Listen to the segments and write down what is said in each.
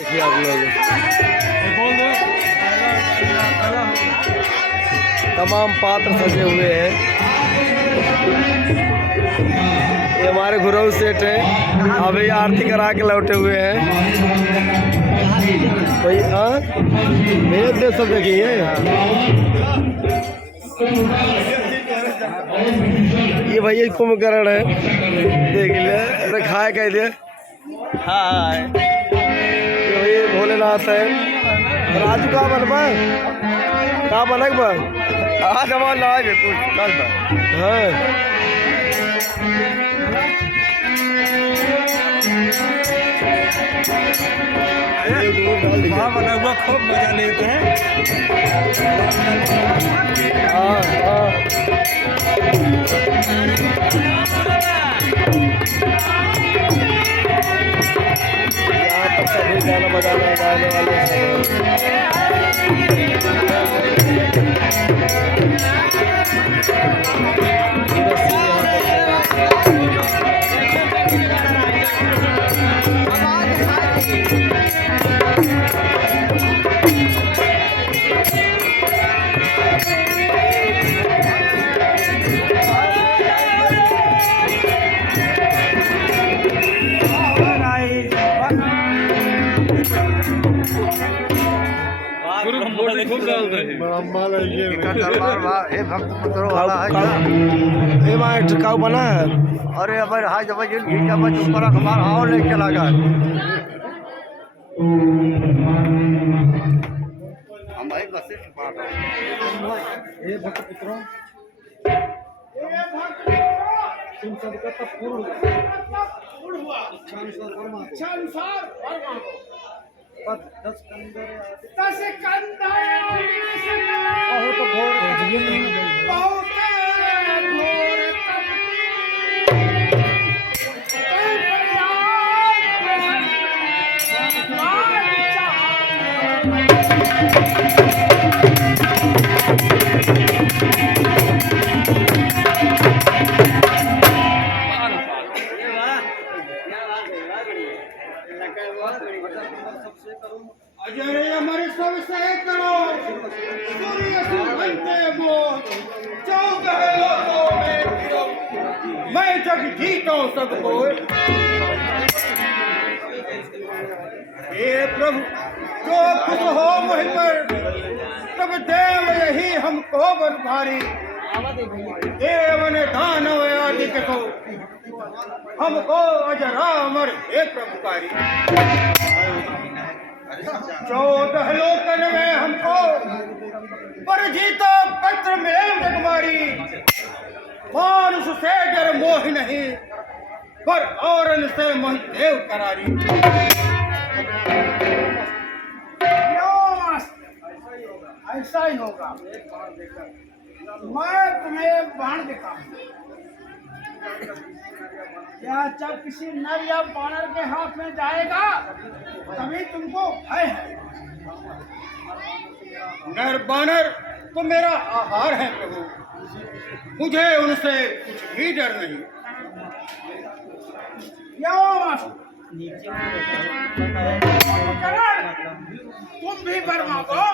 देखिए आप लोग तमाम पात्र सजे हुए हैं। ये हमारे गुरु सेठ हैं, अभी आरती करा के लौटे हुए हैं भाई। हाँ भैया सब देखिए, ये भैया कुंभकर्ण है, देख लिया खाए कह दिया। हाँ ये भोलेनाथ है। राजू का बनबा का बनक बा आज हमारा लाज है कुछ कल बा। हाँ बना हुआ खूब मजा लेते हैं। हाँ हाँ सभी गाना बजाना गाने वाले बना है। अरे अब हाय जब घीचा बच ऊपर हमारा हाव ले चला गया। हम भाई बस से छुपा रहे भक्त पुत्रों, तुम सबका तो पूर्ण हुआ इच्छा अनुसार बहुत अजय हमारे सब से करो सूर्य सुनते बोल 14 लोगों में मैं जग जीता सबको। हे प्रभु जो खुश हो मुझ पर तब देव यही हमको बरभारी। देव ने दानव आदि को हमको अजरामर हे प्रभुकारी। 14 लोकन में हमको पर जीता पत्र मिले जगमारी। मानुष से डर मोह नहीं पर औरन से मोह देव करारी। ऐसा ही होगा। मैं तुम्हें बाण दिखाऊंगा। क्या जब किसी नर या बानर के हाथ में जाएगा तभी तुमको भय है। नर बानर तो मेरा आहार है प्रभु, मुझे उनसे कुछ भी डर नहीं। तुम भी वर मांगो।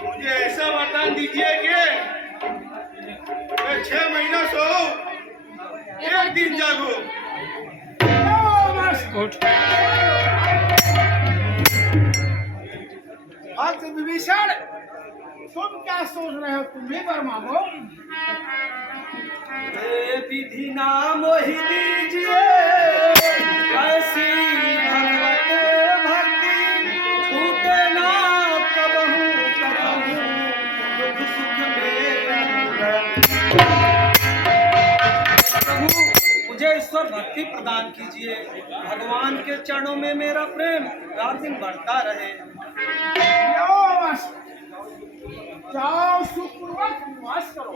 मुझे ऐसा वरदान दीजिए कि मैं 6 महीना सो 1 दिन जागू। विभीषण तुम क्या सोच रहे हो? तुम भी वर मांगो। विधि नाम ही दीजिए ऐसी भगवत भक्ति छूटे ना कबहू कबहू दुख सुख प्रभु मुझे ईश्वर भक्ति प्रदान कीजिए। भगवान के चरणों में मेरा प्रेम रात दिन बढ़ता रहे। जाओ सुखपूर्वक निवास करो।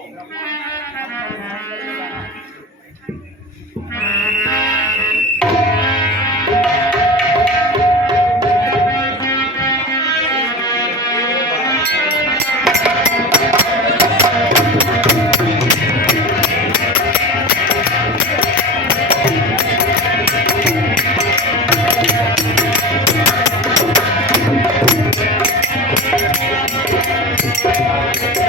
है।